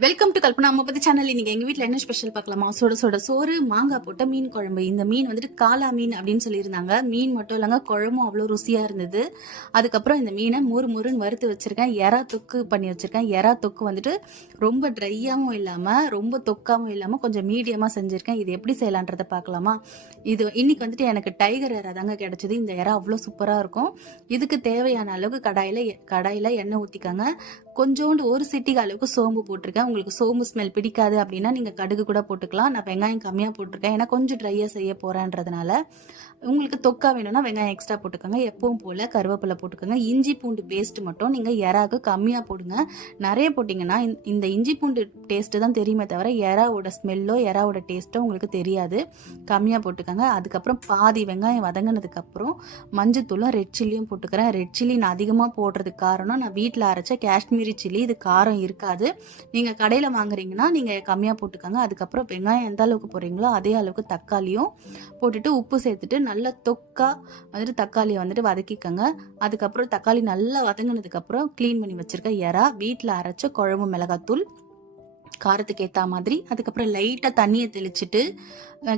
Welcome to Kalpana அம்மா பத்தி channel. இன்னைக்கு எங்க வீட்ல என்ன ஸ்பெஷல் பார்க்கலாமா? சுட சுட சோறு, மாங்காய் போட்ட மீன் குழம்பு. இந்த மீன் வந்துட்டு காலா மீன் அப்படின்னு சொல்லியிருந்தாங்க. மீன் மட்டும் இல்லைங்க, குழம்பும் அவ்வளோ ருசியா இருந்தது. அதுக்கப்புறம் இந்த மீனை முறுன்னு வறுத்து வச்சிருக்கேன். எறா தொக்கு பண்ணி வச்சிருக்கேன். எறா தொக்கு வந்துட்டு ரொம்ப ட்ரையாகவும் இல்லாம ரொம்ப தொக்காவும் இல்லாம கொஞ்சம் மீடியமா செஞ்சிருக்கேன். இது எப்படி செய்யலான்றதை பார்க்கலாமா? இது இன்னைக்கு வந்துட்டு எனக்கு டைகர் எறா தாங்க கிடைச்சது. இந்த எறா அவ்வளோ சூப்பரா இருக்கும். இதுக்கு தேவையான அளவுக்கு கடாயில எண்ணெய் ஊத்திக்காங்க. கொஞ்சோண்டு ஒரு சிட்டிகை அளவுக்கு சோம்பு போட்டிருக்கேன். உங்களுக்கு சோம்பு ஸ்மெல் பிடிக்காது அப்படின்னா நீங்கள் கடுகு கூட போட்டுக்கலாம். நான் வெங்காயம் கம்மியாக போட்டிருக்கேன், ஏன்னா கொஞ்சம் ட்ரையாக செய்ய போகிறேன்றதுனால. உங்களுக்கு தொக்கா வேணும்னா வெங்காயம் எக்ஸ்ட்ரா போட்டுக்கோங்க. எப்பவும் போல் கருவேப்பிலை போட்டுக்கோங்க. இஞ்சி பூண்டு பேஸ்ட் மட்டும் நீங்கள் எறாவுக்கு கம்மியாக போடுங்க. நிறைய போட்டிங்கன்னா இந்த இஞ்சி பூண்டு டேஸ்ட்டு தான் தெரியுமே தவிர எறாவோட ஸ்மெல்லோ எறாவோட டேஸ்ட்டோ உங்களுக்கு தெரியாது. கம்மியாக போட்டுக்கோங்க. அதுக்கப்புறம் பாதி வெங்காயம் வதங்கினதுக்கப்புறம் மஞ்சத்தூளும் ரெட் சில்லியும் போட்டுக்கிறேன். ரெட் சில்லி நான் அதிகமாக போடுறதுக்கு காரணம், நான் வீட்டில் அரைச்ச காஷ்மீரி சில்லி, இது காரம் இருக்காது. நீங்கள் கடையில் வாங்குறீங்கன்னா நீங்கள் கம்மியாக போட்டுக்கோங்க. அதுக்கப்புறம் வெங்காயம் எந்த அளவுக்கு போடுறீங்களோ அதே அளவுக்கு தக்காளியும் போட்டுட்டு உப்பு சேர்த்துட்டு நல்லா தொக்கா வந்துட்டு தக்காளியை வந்துட்டு வதக்கிக்கோங்க. அதுக்கப்புறம் தக்காளி நல்லா வதங்கினதுக்கப்புறம் க்ளீன் பண்ணி வச்சுருக்க எறா, வீட்டில் அரைச்ச குழம்பு மிளகாத்தூள் காரத்துக்கு ஏற்ற மாதிரி, அதுக்கப்புறம் லைட்டாக தண்ணியை தெளிச்சுட்டு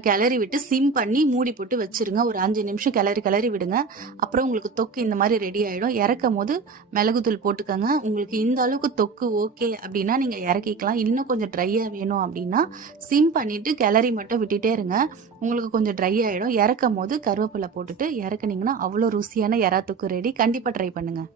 கிளறி விட்டு சிம் பண்ணி மூடி போட்டு வச்சுருங்க. ஒரு 5 நிமிஷம் கிளறி விடுங்க. அப்புறம் உங்களுக்கு தொக்கு இந்த மாதிரி ரெடி ஆகிடும். இறக்கும் போது மிளகுத்தூள் போட்டுக்கோங்க. உங்களுக்கு இந்த அளவுக்கு தொக்கு ஓகே அப்படின்னா நீங்கள் இறக்கிக்கலாம். இன்னும் கொஞ்சம் ட்ரையாக வேணும் அப்படின்னா சிம் பண்ணிவிட்டு கிளறி மட்டும் விட்டுட்டே இருங்க. உங்களுக்கு கொஞ்சம் ட்ரை ஆகிடும். இறக்கும் போது கருவேப்பிலை போட்டுட்டு இறக்குனீங்கன்னா அவ்வளோ ருசியான எறா தொக்கு ரெடி. கண்டிப்பாக ட்ரை பண்ணுங்கள்.